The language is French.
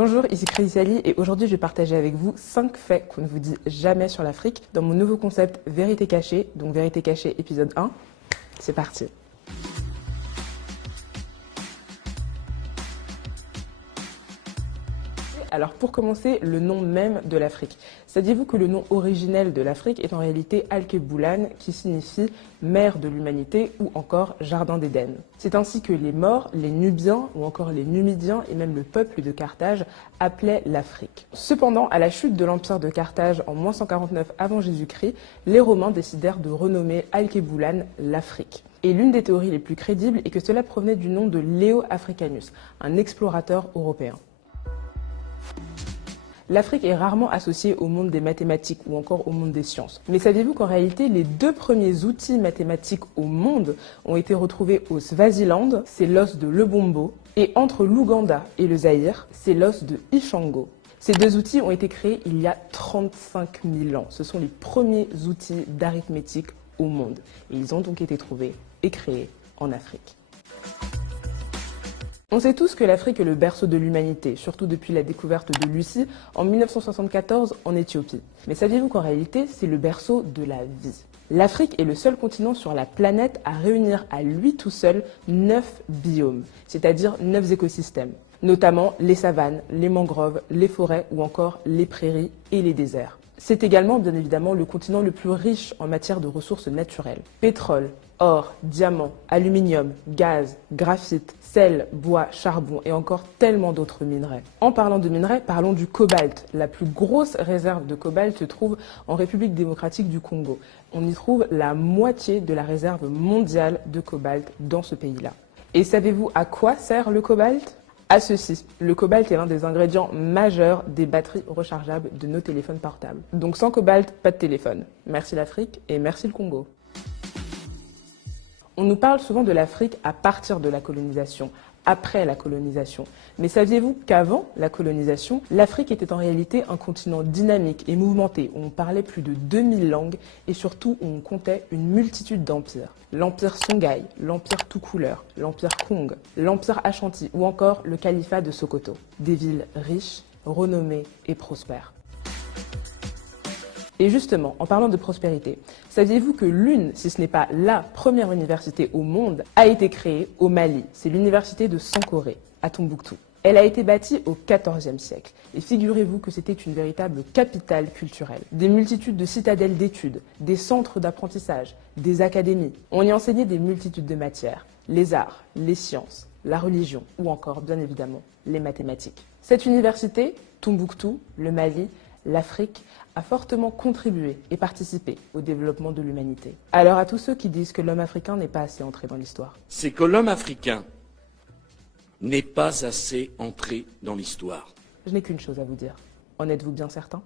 Bonjour, ici Chrysalie et aujourd'hui je vais partager avec vous 5 faits qu'on ne vous dit jamais sur l'Afrique dans mon nouveau concept Vérité cachée, donc Vérité cachée épisode 1. C'est parti. Alors pour commencer, le nom même de l'Afrique. Saviez-vous que le nom originel de l'Afrique est en réalité Alkebulan, qui signifie mère de l'humanité ou encore jardin d'Éden. C'est ainsi que les Maures, les Nubiens ou encore les Numidiens et même le peuple de Carthage appelaient l'Afrique. Cependant, à la chute de l'empire de Carthage en moins 149 avant Jésus-Christ, les Romains décidèrent de renommer Alkebulan l'Afrique. Et l'une des théories les plus crédibles est que cela provenait du nom de Leo Africanus, un explorateur européen. L'Afrique est rarement associée au monde des mathématiques ou encore au monde des sciences. Mais saviez-vous qu'en réalité, les 2 premiers outils mathématiques au monde ont été retrouvés au Swaziland, c'est l'os de Lebombo, et entre l'Ouganda et le Zaïre, c'est l'os de Ishango. Ces 2 outils ont été créés il y a 35 000 ans. Ce sont les premiers outils d'arithmétique au monde. Et ils ont donc été trouvés et créés en Afrique. On sait tous que l'Afrique est le berceau de l'humanité, surtout depuis la découverte de Lucie en 1974 en Éthiopie. Mais saviez-vous qu'en réalité, c'est le berceau de la vie? L'Afrique est le seul continent sur la planète à réunir à lui tout seul 9 biomes, c'est-à-dire 9 écosystèmes, notamment les savanes, les mangroves, les forêts ou encore les prairies et les déserts. C'est également, bien évidemment, le continent le plus riche en matière de ressources naturelles. Pétrole, or, diamant, aluminium, gaz, graphite, sel, bois, charbon et encore tellement d'autres minerais. En parlant de minerais, parlons du cobalt. La plus grosse réserve de cobalt se trouve en République démocratique du Congo. On y trouve la moitié de la réserve mondiale de cobalt dans ce pays-là. Et savez-vous à quoi sert le cobalt ? À ceci, le cobalt est l'un des ingrédients majeurs des batteries rechargeables de nos téléphones portables. Donc sans cobalt, pas de téléphone. Merci l'Afrique et merci le Congo. On nous parle souvent de l'Afrique à partir de la colonisation, après la colonisation. Mais saviez-vous qu'avant la colonisation, l'Afrique était en réalité un continent dynamique et mouvementé, où on parlait plus de 2000 langues et surtout où on comptait une multitude d'empires. L'empire Songhai, l'empire Toucouleur, l'empire Kong, l'empire Ashanti ou encore le califat de Sokoto. Des villes riches, renommées et prospères. Et justement, en parlant de prospérité, saviez-vous que l'une, si ce n'est pas la première université au monde, a été créée au Mali? C'est l'université de Sankoré, à Tombouctou. Elle a été bâtie au XIVe siècle. Et figurez-vous que c'était une véritable capitale culturelle. Des multitudes de citadelles d'études, des centres d'apprentissage, des académies. On y enseignait des multitudes de matières, les arts, les sciences, la religion ou encore, bien évidemment, les mathématiques. Cette université, Tombouctou, le Mali, l'Afrique a fortement contribué et participé au développement de l'humanité. Alors à tous ceux qui disent que l'homme africain n'est pas assez entré dans l'histoire. C'est que l'homme africain n'est pas assez entré dans l'histoire. Je n'ai qu'une chose à vous dire. En êtes-vous bien certain ?